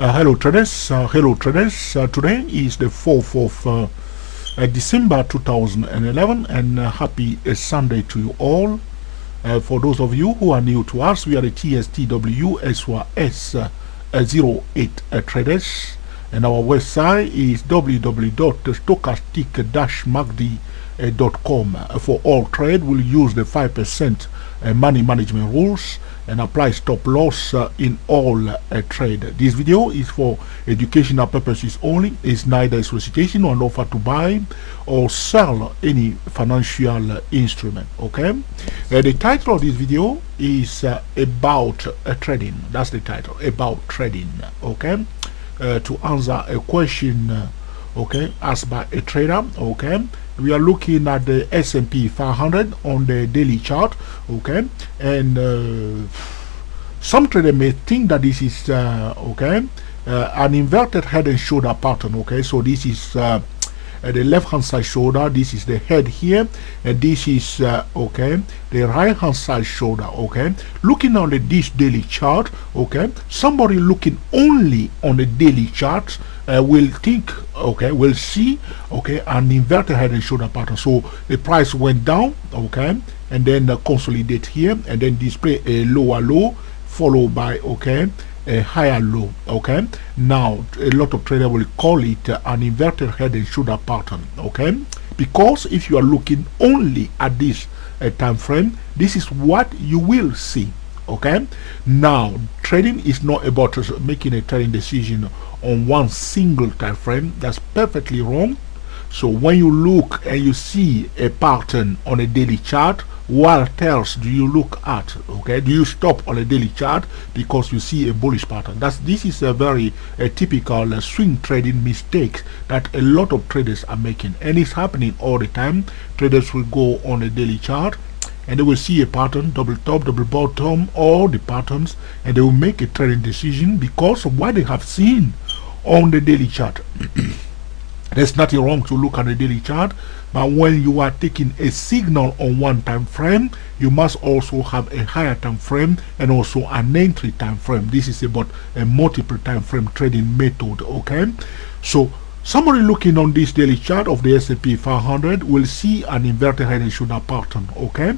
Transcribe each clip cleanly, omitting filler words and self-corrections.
Hello traders, today is the 4th of December 2011 and happy Sunday to you all. For those of you who are new to us, we are the TSTWSYS08 traders, and our website is www.stochastic-magdi.com. For all trade, we'll use the 5% money management rules and apply stop loss in all trade. This video is for educational purposes only. It's neither a solicitation or an offer to buy or sell any financial instrument. Okay, the title of this video is about trading. That's the title, about trading. Okay, to answer a question okay, asked by a trader. Okay, we are looking at the S&P 500 on the daily chart. Okay, and some traders may think that this is okay, an inverted head and shoulder pattern. Okay, so this is the left hand side shoulder, this is the head here, and this is okay, the right hand side shoulder. Okay, looking on this daily chart, okay, somebody looking only on the daily chart will think, okay, will see, okay, an inverted head and shoulder pattern. So the price went down, okay, and then consolidate here and then display a lower low followed by, okay, a higher low. Okay, now a lot of traders will call it an inverted head and shoulder pattern. Okay, because if you are looking only at this time frame, this is what you will see. Okay, now trading is not about making a trading decision on one single time frame. That's perfectly wrong. So when you look and you see a pattern on a daily chart, what else do you look at? Okay, do you stop on a daily chart because you see a bullish pattern? This is a very typical swing trading mistake that a lot of traders are making, and it's happening all the time. Traders will go on a daily chart and they will see a pattern, double top, double bottom, all the patterns, and they will make a trading decision because of what they have seen on the daily chart. There's nothing wrong to look at the daily chart, but when you are taking a signal on one time frame, you must also have a higher time frame and also an entry time frame. This is about a multiple time frame trading method. Okay, so somebody looking on this daily chart of the S&P 500 will see an inverted head and shoulder pattern. Okay,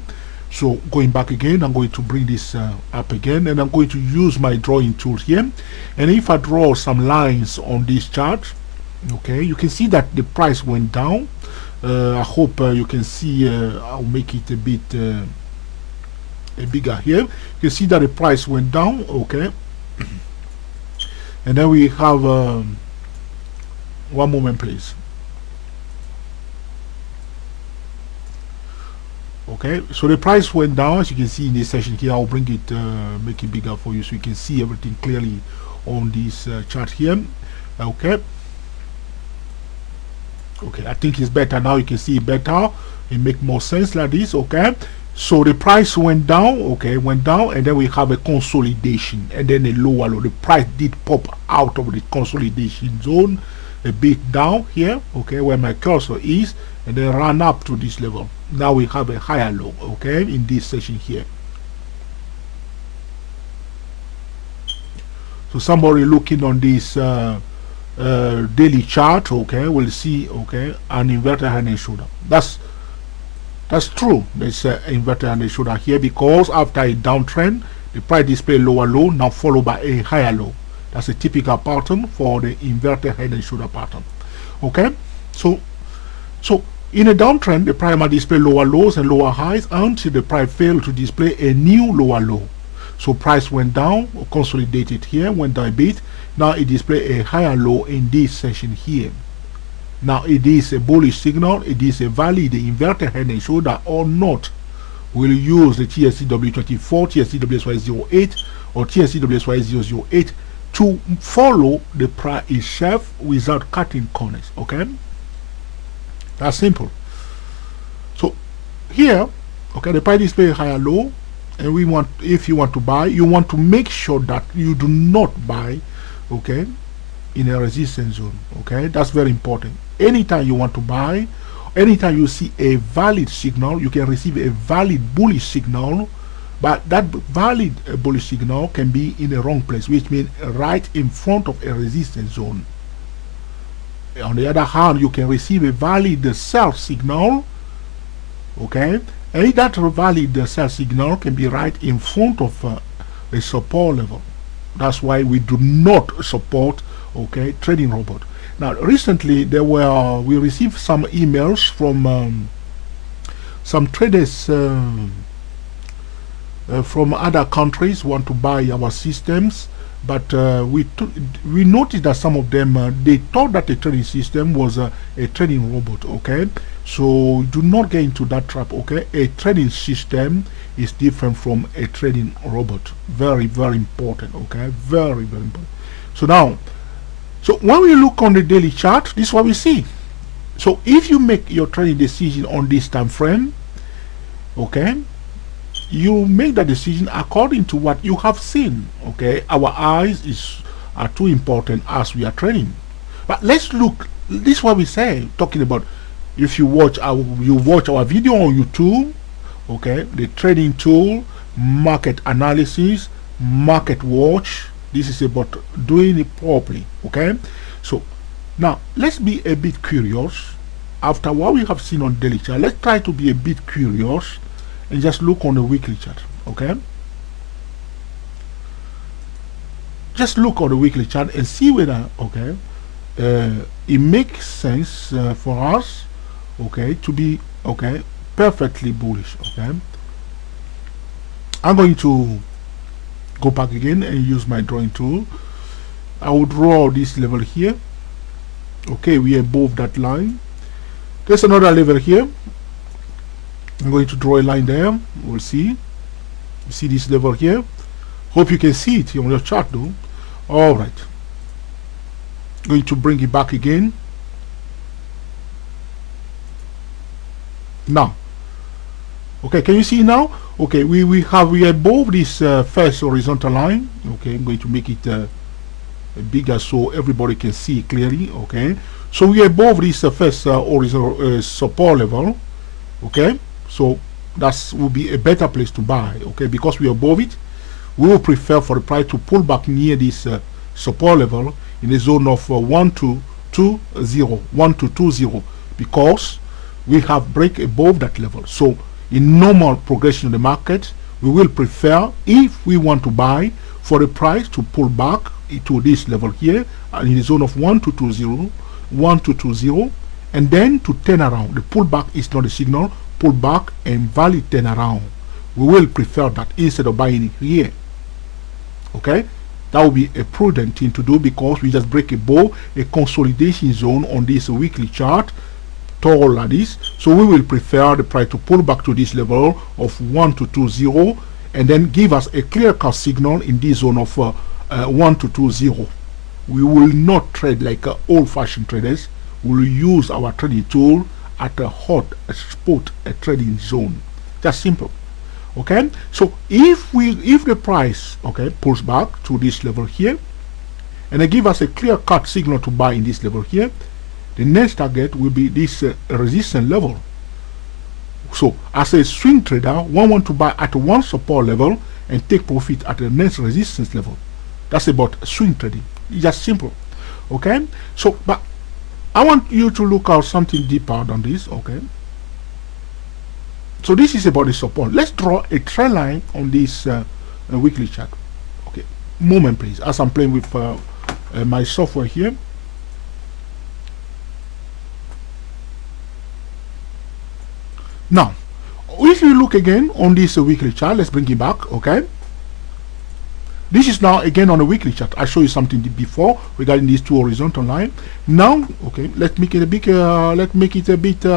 so going back again, I'm going to bring this up again, and I'm going to use my drawing tool here. And if I draw some lines on this chart, okay, you can see that the price went down. I hope you can see. I'll make it a bit bigger here. You can see that the price went down. Okay, and then we have one moment, please. Okay, so the price went down, as you can see in this section here. I'll bring it, make it bigger for you so you can see everything clearly on this chart here. Okay. Okay, I think it's better now. You can see it better. It makes more sense like this. Okay, so the price went down. Okay, went down, and then we have a consolidation and then a lower low. The price did pop out of the consolidation zone a bit down here, okay, where my cursor is, and then run up to this level. Now we have a higher low, okay, in this section here. So somebody looking on this daily chart, okay, will see, okay, an inverted head and shoulder. That's true. There's an inverted head and shoulder here because after a downtrend, the price display lower low, now followed by a higher low. That's a typical pattern for the inverted head and shoulder pattern. Okay, so in a downtrend, the price might display lower lows and lower highs until the price failed to display a new lower low. So price went down, consolidated here, went down a bit. Now it displays a higher low in this section here. Now it is a bullish signal. It is a valid inverted head and shoulder or not. We'll use the TSTW24, TSTWSY08 or TSTWSY008 to follow the price itself without cutting corners. Okay, that's simple. So here, okay, the price display a higher low, and we want, if you want to buy, you want to make sure that you do not buy, okay, in a resistance zone. Okay, that's very important. Anytime you want to buy, anytime you see a valid signal, you can receive a valid bullish signal but that valid bullish signal can be in the wrong place, which means right in front of a resistance zone. On the other hand, you can receive a valid sell signal, okay, and that valid sell signal can be right in front of a support level. That's why we do not support, okay, trading robot. Now recently we received some emails from some traders from other countries who want to buy our systems, but we noticed that some of them they thought that the trading system was a trading robot. Okay, so do not get into that trap. Okay, a trading system is different from a trading robot. Very, very important. Okay, very, very important. So now, so when we look on the daily chart, this is what we see. So if you make your trading decision on this time frame, okay, you make the decision according to what you have seen. Okay, our eyes are too important as we are trading. But let's look. This is what we say, talking about. If you watch our video on YouTube, okay, the trading tool, market analysis, market watch. This is about doing it properly. Okay, so now let's be a bit curious. After what we have seen on daily chart, let's try to be a bit curious and just look on the weekly chart. Okay, just look on the weekly chart and see whether, okay, it makes sense for us, okay, to be, okay, perfectly bullish. Okay, I'm going to go back again and use my drawing tool. I will draw this level here. Okay, we are above that line. There's another level here. I'm going to draw a line there. We'll see. You see this level here. Hope you can see it on your chart though. Alright. Going to bring it back again. Now. Okay, can you see now? Okay, we are above this first horizontal line. Okay, I'm going to make it bigger so everybody can see it clearly. Okay, so we are above this first horizontal support level. Okay, so that will be a better place to buy. Okay, because we are above it, we will prefer for the price to pull back near this support level in the zone of 1220, because we have break above that level. So in normal progression of the market, we will prefer, if we want to buy, for the price to pull back to this level here in the zone of 1220, and then to turn around. The pullback is not a signal. Pull back and valid turn around. We will prefer that instead of buying it here. Okay, that will be a prudent thing to do, because we just break above a consolidation zone on this weekly chart, tall like this. So we will prefer the price to pull back to this level of 1220 and then give us a clear cut signal in this zone of 1220. We will not trade like old-fashioned traders. We will use our trading tool at a hot spot, a trading zone. Just simple. Okay, so if the price, okay, pulls back to this level here and they give us a clear cut signal to buy in this level here, the next target will be this resistance level. So as a swing trader, one want to buy at one support level and take profit at the next resistance level. That's about swing trading. It's just simple. Okay, so but I want you to look at something deeper than this. Okay, so this is about the support. Let's draw a trend line on this weekly chart. Okay, moment please, as I'm playing with my software here. Now, if you look again on this weekly chart, let's bring it back. Okay, this is now again on a weekly chart. I showed you something before regarding these two horizontal lines. Now, okay, let's make it a bit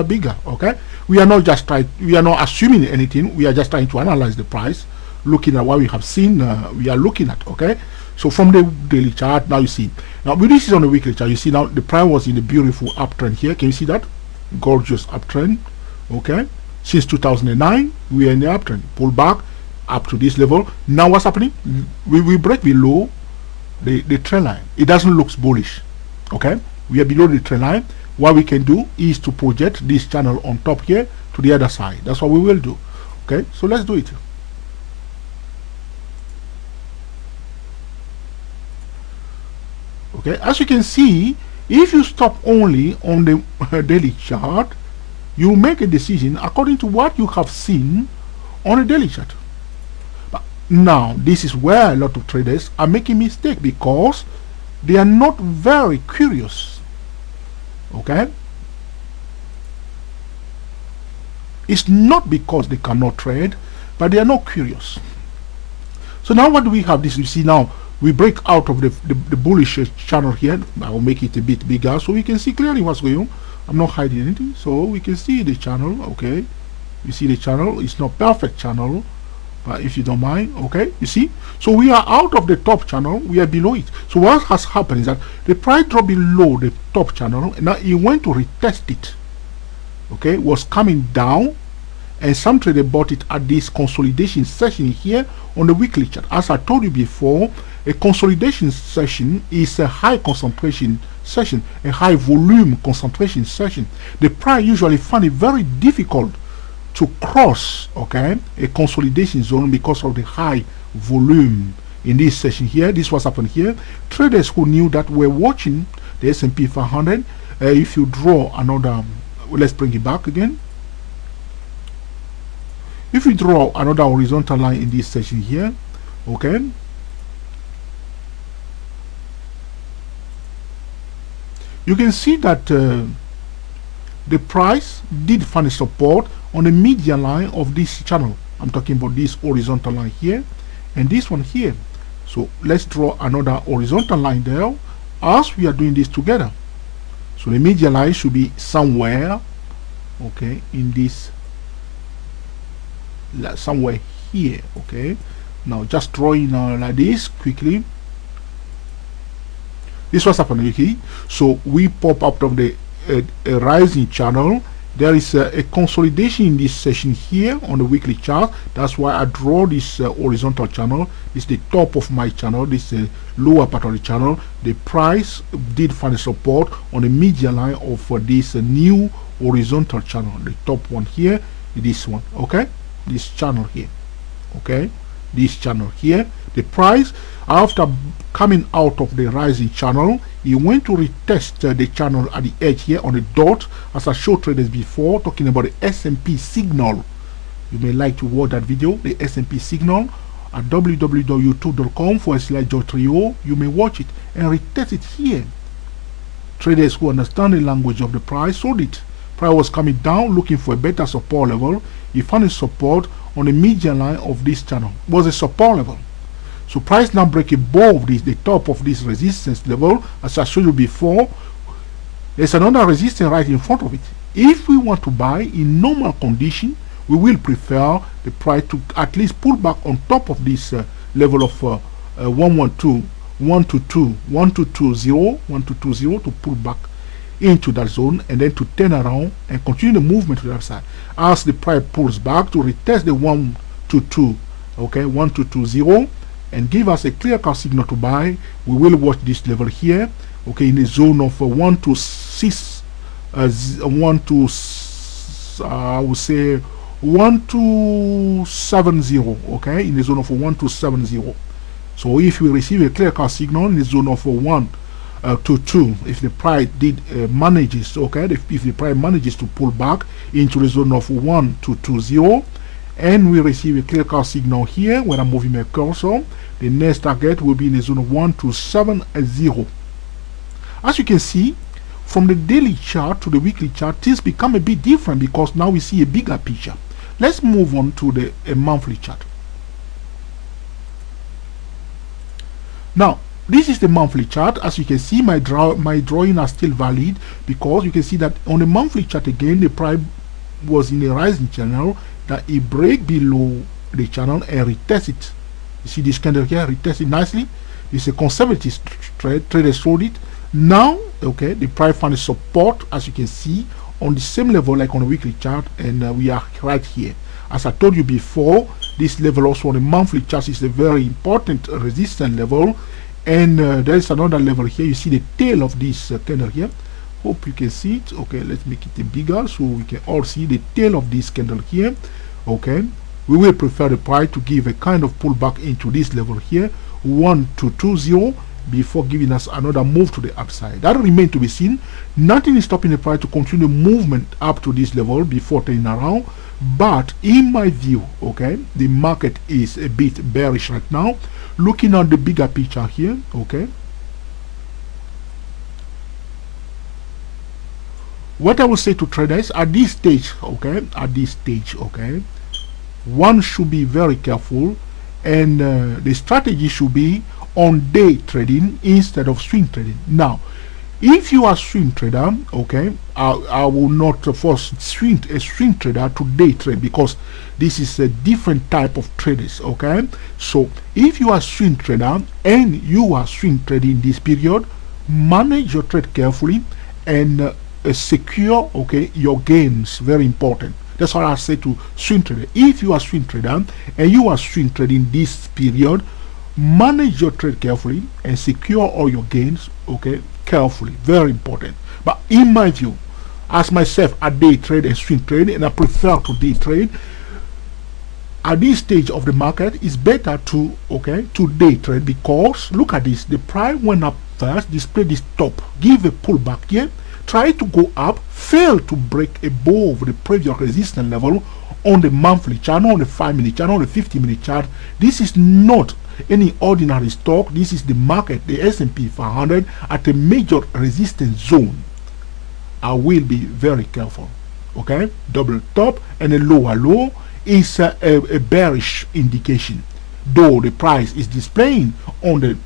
bigger. Okay, we are not just we are not assuming anything. We are just trying to analyze the price, looking at what we have seen. We are looking at. Okay, so from the daily chart, now you see. Now, this is on the weekly chart. You see now the price was in a beautiful uptrend here. Can you see that? Gorgeous uptrend. Okay. Since 2009, we are in the uptrend. Pull back up to this level. Now what's happening? We break below the trend line. It doesn't look bullish. Okay? We are below the trend line. What we can do is to project this channel on top here to the other side. That's what we will do. Okay? So let's do it. Okay, as you can see, if you stop only on the daily chart, you make a decision according to what you have seen on a daily chart. But now, this is where a lot of traders are making mistake because they are not very curious. Okay, it's not because they cannot trade, but they are not curious. So now what do we have? This, you see, now we break out of the bullish channel here. I will make it a bit bigger so we can see clearly what's going on. I'm not hiding anything, so we can see the channel. Okay, you see the channel. It's not perfect channel, but if you don't mind, okay, you see. So we are out of the top channel. We are below it. So what has happened is that the price dropped below the top channel, and now it went to retest it. Okay, it was coming down, and some trader bought it at this consolidation session here on the weekly chart. As I told you before, a consolidation session is a high concentration session, a high volume concentration session. The price usually find it very difficult to cross, okay, a consolidation zone because of the high volume in this session here. This was happened here. Traders who knew that were watching the S&P 500. If you draw another, let's bring it back again. If we draw another horizontal line in this section here, okay, you can see that the price did find support on the median line of this channel. I'm talking about this horizontal line here and this one here. So let's draw another horizontal line there as we are doing this together. So the median line should be somewhere, okay, in this, somewhere here. Okay, now just drawing like this quickly. This was happening. Okay, so we pop out of the rising channel. There is a consolidation in this session here on the weekly chart. That's why I draw this horizontal channel. This is the top of my channel. This is the lower part of the channel. The price did find support on the median line of this new horizontal channel. The top one here, this one. Okay, this channel here. Okay, this channel here. The price, after coming out of the rising channel, it went to retest the channel at the edge here on the dot, as I showed traders before, talking about the S&P signal. You may like to watch that video, the S&P signal, at www.youtube.com/JoyTrio. You may watch it and retest it here. Traders who understand the language of the price sold it. Price was coming down, looking for a better support level. He found a support on the median line of this channel. It was a support level. So price now break above this, the top of this resistance level. As I showed you before, there's another resistance right in front of it. If we want to buy in normal condition, we will prefer the price to at least pull back on top of this level of 112, 1220 to pull back into that zone, and then to turn around and continue the movement to the other side. As the price pulls back to retest the 122, okay, 1220, and give us a clear cut signal to buy, we will watch this level here, okay, in the zone of 126, I would say 1270, okay, in the zone of 1270. So if we receive a clear cut signal in the zone of 122, if the price did manages, okay, if the price manages to pull back into the zone of 1220, and we receive a clear cut signal here when I'm moving my cursor, the next target will be in the zone of 1270. As you can see, from the daily chart to the weekly chart, things become a bit different because now we see a bigger picture. Let's move on to the monthly chart. Now, this is the monthly chart. As you can see, my drawing are still valid because you can see that on the monthly chart again, the price was in a rising channel, that it break below the channel and retest it. You see this candle here, retest it nicely. It's a conservative trade. Traders sold it. Now, okay, the price found a support, as you can see, on the same level like on the weekly chart, and we are right here. As I told you before, this level also on the monthly chart is a very important resistance level, and there is another level here. You see the tail of this candle here. Hope you can see it. Okay, let's make it bigger so we can all see the tail of this candle here. Okay, we will prefer the price to give a kind of pullback into this level here, 1220, before giving us another move to the upside. That remains to be seen. Nothing is stopping the price to continue movement up to this level before turning around. But in my view, okay, the market is a bit bearish right now. Looking at the bigger picture here, okay, what I will say to traders at this stage, okay, one should be very careful, and the strategy should be on day trading instead of swing trading. Now, if you are swing trader, okay, I will not force a swing trader to day trade, because this is a different type of traders, okay. So if you are swing trader and you are swing trading this period, manage your trade carefully and secure, okay, your gains. Very important. That's what I say to swing trader. If you are swing trader and you are swing trading this period, manage your trade carefully and secure all your gains, okay, carefully. Very important. But in my view, as myself, I day trade and swing trade, and I prefer to day trade. At this stage of the market, it's better to day trade, because look at this. The price went up first, display this top, give a pullback here, try to go up, fail to break above the previous resistance level on the monthly channel, on the 5-minute channel, on the 50-minute chart. This is not any ordinary stock. This is the market, the S&P 500, at a major resistance zone. I will be very careful. Okay, double top and a lower low is a bearish indication, though the price is displaying on the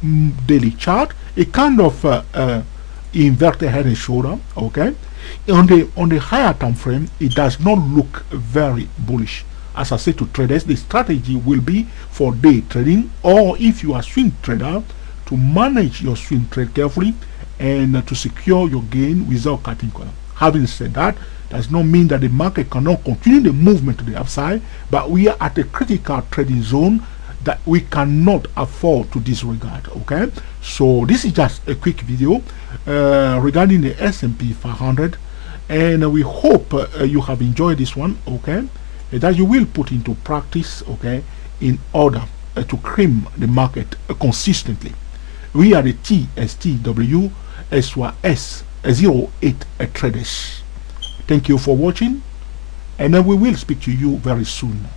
daily chart a kind of inverted head and shoulder. Okay, on the higher time frame, it does not look very bullish. As I say to traders, the strategy will be for day trading, or if you are swing trader, to manage your swing trade carefully and to secure your gain without cutting corner. Having said that, does not mean that the market cannot continue the movement to the upside, but we are at a critical trading zone that we cannot afford to disregard. Okay, so this is just a quick video regarding the S&P 500, and we hope you have enjoyed this one, okay, that you will put into practice, okay, in order to cream the market consistently. We are the TSTW SYS 08 traders. Thank you for watching, and we will speak to you very soon.